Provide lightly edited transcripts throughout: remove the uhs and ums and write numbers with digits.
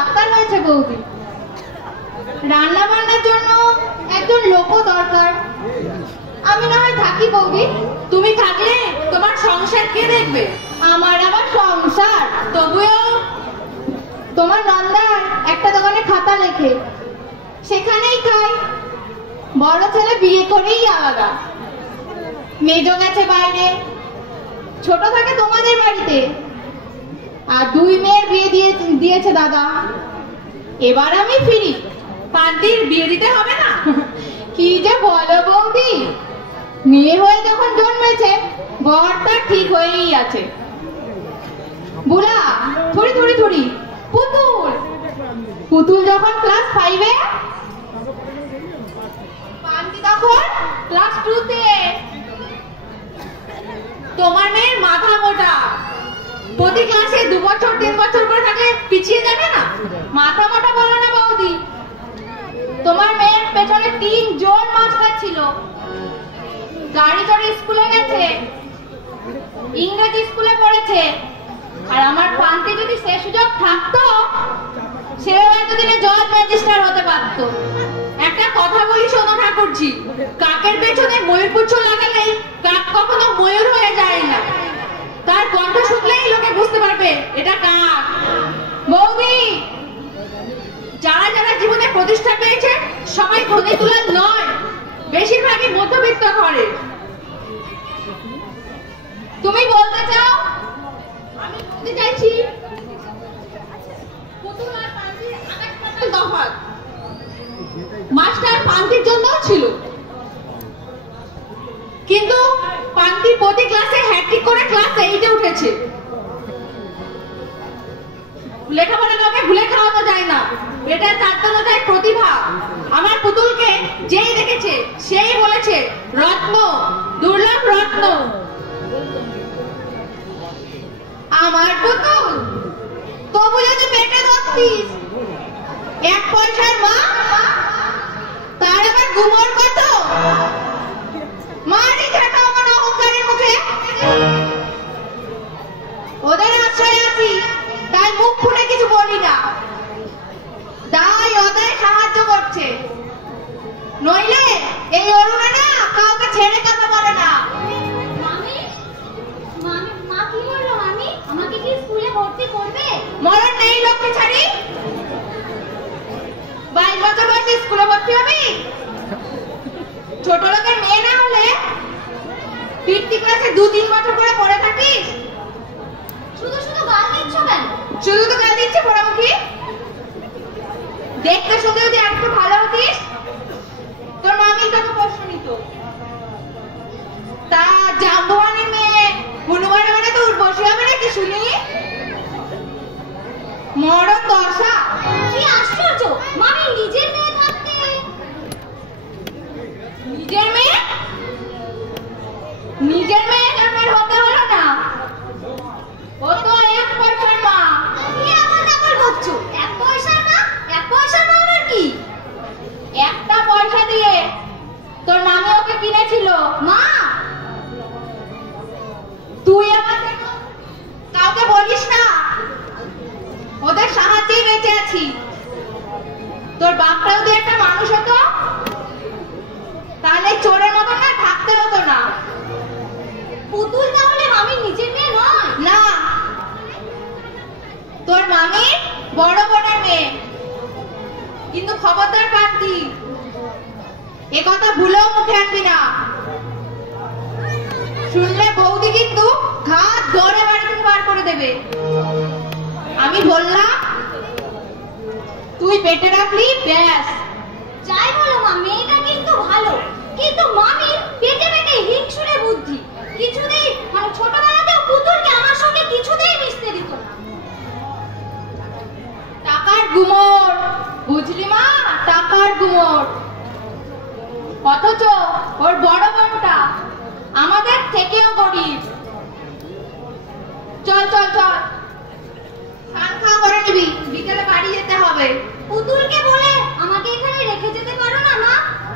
Doctor হয়েছে বৌদি। রান্না বান্নার জন্য একজন লোকও দরকার। আমি না হয় থাকি বৌদি। তুমি থাকলে তোমার সংসার কে দেখবে? আমার আবার সংসার? তবুও তোমার নন্দার একটা দোকানে খাতা লেখে, সেখানেই খাই। বড় ছেলে বিয়ে করেই আলাদা, মেজো গেছে বাইরে, ছোট থাকে তোমাদের বাড়িতে, আর 2 মেয়ের বিয়ে দিয়েছে দাদা। এবার আমি ফিরি। পান্তির বিয়ে দিতে হবে না? কি যে বলো বৌদি, মেয়ে হয়ে যখন জন্মেছে বরটা ঠিক হয়েই আছে। বুলা থুড়ি থুড়ি থুড়ি পুতুল, পুতুল যখন ক্লাস 5-এ, পান্তি তখন ক্লাস 2-তে। তোমার মেয়ের মাথা মোটা, প্রতি ক্লাসে 2 বছর 3 বছর করে থাকলে পিছিয়ে যাবে না? মাথা মোটা বলো না বৌদি, তোমার মেয়ের পেছনে 3 জন মাস্টার ছিল। গাড়ি চড়ে স্কুলে গেছে, ইংরেজি স্কুলে পড়েছে। আর আমার পান্তি যদি সে সুযোগ থাকতো, সেও এতদিনে জজ ম্যাজিস্ট্রেট হতে পারতো। একটা কথা বলি শোনো ঠাকুরজি, কাকের পেছনে ময়ূর পুচ্ছ লাগালেই কাক কখনো ময়ূর হয়ে যায় না। তার কণ্ঠ শুনলেই লোকে বুঝতে পারবে এটা কাক। বৌদি, যারা যারা জীবনে প্রতিষ্ঠা পেয়েছে সবাই ধনী তুলার নয়, বেশিরভাগই মধ্যবিত্ত ঘরে। তুমি বলতে চাও? আমি বলতে চাইছি পুতুল আর পান্তির আকাশ পাতাল তফাৎ। মাস্টার পান্তির জন্যও ছিল, কিন্তু পান্তি প্রতি ক্লাসে হ্যাট্রিক করে ক্লাস 8-এ উঠেছে। লেখাপড়া কাউকে ভুলে খাওয়ানো যায় না, এটা তার জন্য চাই প্রতিভা। আমার পুতুলকে যেই দেখেছে সেই বলেছে রত্ন, দুর্লভ রত্ন। আমার পুতুল তবু যদি পেটে ধরতিস, 1 পয়সার মা, তার আবার গুমর কত? মারি ঝাঁটা আমার অহংকারের মুখে। ওদের আশ্রয় আছি তাই মুখ ফুটে কিছু বলি না, তাই ওদের সাহায্য করছে। নইলে এই অরুণে না কাউকে ছেড়ে কথা বলে না। মা কি বললো? আমাকে কি স্কুলে ভর্তি করবে? মরণ নেই লক্ষ্মী ছাড়ি, 22 বছর বয়সে স্কুলে ভর্তি হবি? ছোট লোকের মেয়ে না হলে ফিরতি ক্লাসে 2-3 বছর করে পড়ে থাকিস। শুধু শুধু গাল দিচ্ছ কেন? শুধু তো গাল দিচ্ছে পোড়ামুখী। দেখতে শুনতে যদি একটু ভালো হতিস, তোর মামি কত কষ্ট নিত। তা জাম্বুয়ানির মেয়ে হনুমানের মানে তো উর্বশী হবে নাকি শুনি? মরণ দশা। কি আশ্চর্য, মামি নিজের মেয়ে থাকতে। নিজের মেয়ে? নিজের মেয়ে জন্মের হতে হলো না, ও তো 1 পয়সার মা। কি আবার আবার বলছো? 1 পয়সার মা? 1 পয়সার মা আবার কি? 1টা পয়সা দিয়ে তোর মামি ওকে কিনেছিল। মা, তুই আমাদের কাউকে বলিস না, ওদের সাহায্যেই বেঁচে আছি। তোর বাপটাও যদি একটা মানুষ হতো, তাহলে চোরের মতন না থাকতে হতো না। পুতুল তাহলে মামি নিজের মেয়ে নয়? না, তোর মামি বড় বোনের মেয়ে। কিন্তু খবরদার পান্তি, এ কথা ভুলেও মুখে আনবি না। শুনলে বৌদি কিন্তু ঘাত ধরে বাড়ি থেকে বার করে দেবে। আমি বললাম তুই পেটে রাখলি ব্যাস। যাই বলো মা, মেয়েটা কিন্তু ভালো, কিন্তু মামির পেটে পেটে হিংসুরে বুদ্ধি। কিছুতেই ছোটবেলাতেও পুতুলকে আমার সঙ্গে কিছুতেই মিশতে দিত না। টাকার গুমর, বুঝলি মা, টাকার গুমর। অথচ ওর বড় বোনটা আমাদের থেকেও গরিব। চল চল চল, খান খাওয়া করে নিবি, বিকেলে বাড়ি যেতে হবে। পুতুলকে বলে আমাকে এখানে রেখে যেতে পারো না মা?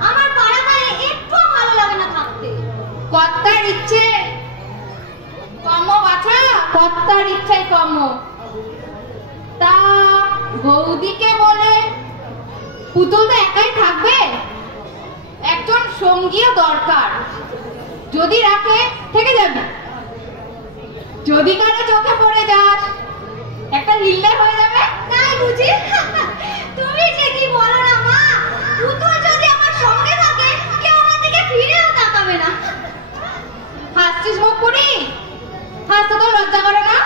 আমার পাড়া গায়ে একটু ভালো লাগে না থাকতে। কর্তার ইচ্ছে কর্ম বাছা, কর্তার ইচ্ছাই কর্ম। তা বৌদিকে বলে পুতুল তো একাই থাকবে, একজন সঙ্গীও দরকার। যদি রাখে থেকে যাবে, যদি কারো চোখে পড়ে যাস একটা হিল্লে হয়ে যাবে। তাই বুঝি? তুমি যে কি বলো না মা, পুতুল যদি আমার সঙ্গে থাকে কেউ আমার দিকে ফিরেও তাকাবে না। হাসছিস মুখ পুরি? হাসতে তো লজ্জা করে না?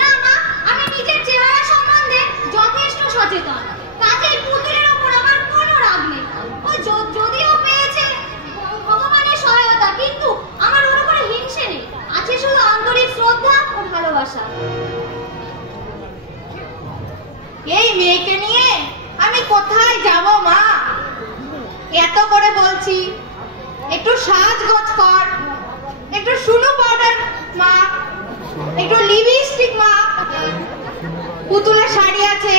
না মা, আমি নিজের চেহারা সম্বন্ধে যথেষ্ট সচেতন। কাজেই পুতুলের ওপর আমার কোনো রাগ নেই। ও যদিও পেয়েছে ভগবানের সহায়তা, কিন্তু আমার ওর উপরে হিংসে নেই, আছে শুধু আন্তরিক শ্রদ্ধা ও ভালোবাসা। এই মেয়েকে নিয়ে আমি কোথায় যাব মা? এত করে বলছি একটু সাজগোজ কর, একটু শুনু পাউডার মা, একটু লিপস্টিক মা, পুতুলের শাড়ি আছে